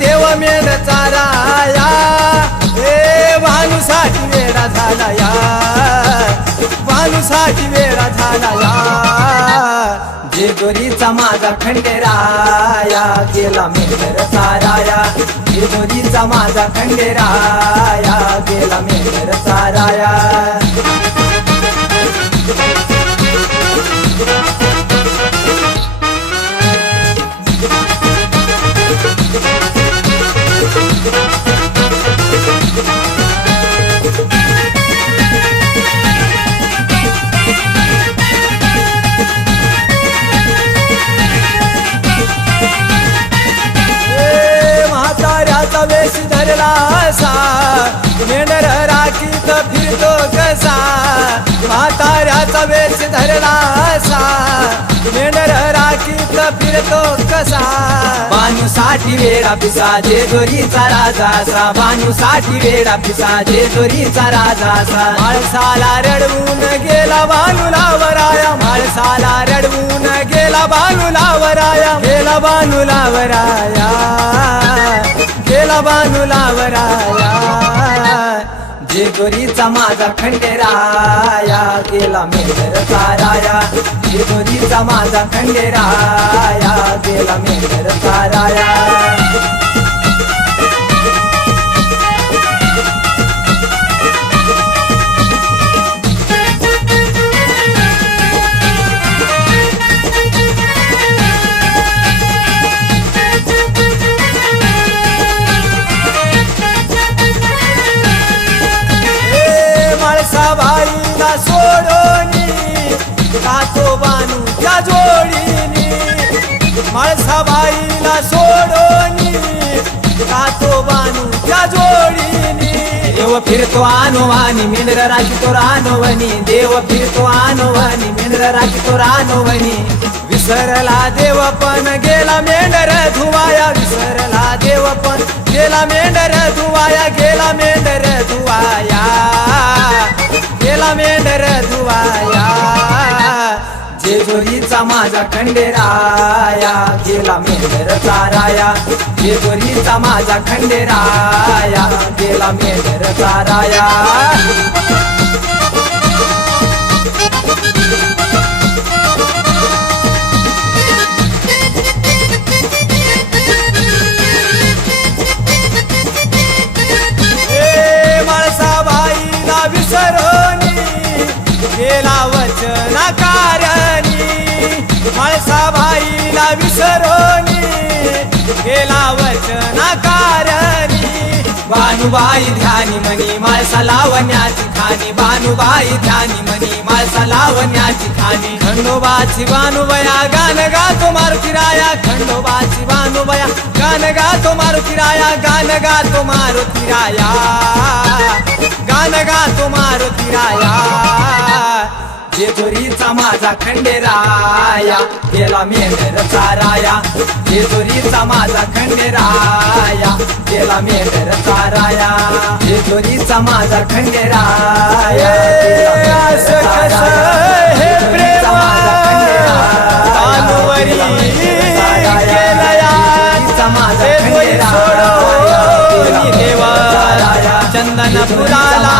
देव मेंढ चाराया, हे भानुसाठी वेडा झाला या, भानुसाठी वेडा झाला या. जेजुरीचा माझा खंडेराया गेला मेंढर चाराया, जेजुरीचा माझा खंडेराया गेला मेंढर चाराया. म्हाताऱ्याचा वेश धरला असा, मेंढर राखीत फिरतो कसा. म्हाताऱ्याचा वेश धरला असा, मेंढर राखीत फिरतो कसा. भानुसाठी वेडा पिसा जेजुरीचा राजा असा, भानुसाठी वेडा पिसा जेजुरीचा राजा असा. माळसाला रडवून गेला भानूला वराया, माळसाला रडवून गेला भानूला वराया, गेला भानूला वराया, गेला भानूला वराया. जेजुरीचा माझा खंडेराया गेला मेंढर चाराया, जेजुरीचा माझा खंडेराया गेला मेंढर चाराया. बाईला सोडोनी जातो बानूच्या जोडीनी, माळसाबाईला सोडोनी जातो बानूच्या जोडीनी. देव फिरतो आनोवानी मेंढर राखीतो रानवनी, देव फिरतो आनोवानी मेंढर राखीतो रानवनी. विसरला देव पण गेला मेंढर धुवाया, विसरला देव पण गेला मेंढर धुवाया, गेला मेंढर धुवाया, गेला मेंढर धुवाया. जेजुरीचा माझा खंडेराया गेला मेंढर चाराया, जेजुरीचा माझा खंडेराया गेला मेंढर चाराया. विसरोनी गेला वचनकारणी, माळसाबाईला विसरोनी गेला वचनकारणी. भानुबाई ध्यानी म्हणी माळसा लावण्याची खाणी, भानुबाई ध्यानी म्हणी माळसा लावण्याची खाणी. खंडोबाची भानुबया गान गातो मारुती राया, खंडोबाची भानुबया गान गातो मारुती राया, गान गातो मारुती राया, गान गातो मारुती राया. जेजुरीचा माझा खंडेराया गेला मेंढर चाराया, जेजुरीचा माझा खंडेराया गेला मेंढर चाराया, जेजुरीचा माझा खंडेराया गेला मेंढर चाराया. हे प्रेम भानुवरी केलया, जेजुरी सोडोनी देवा चंदन फुलाला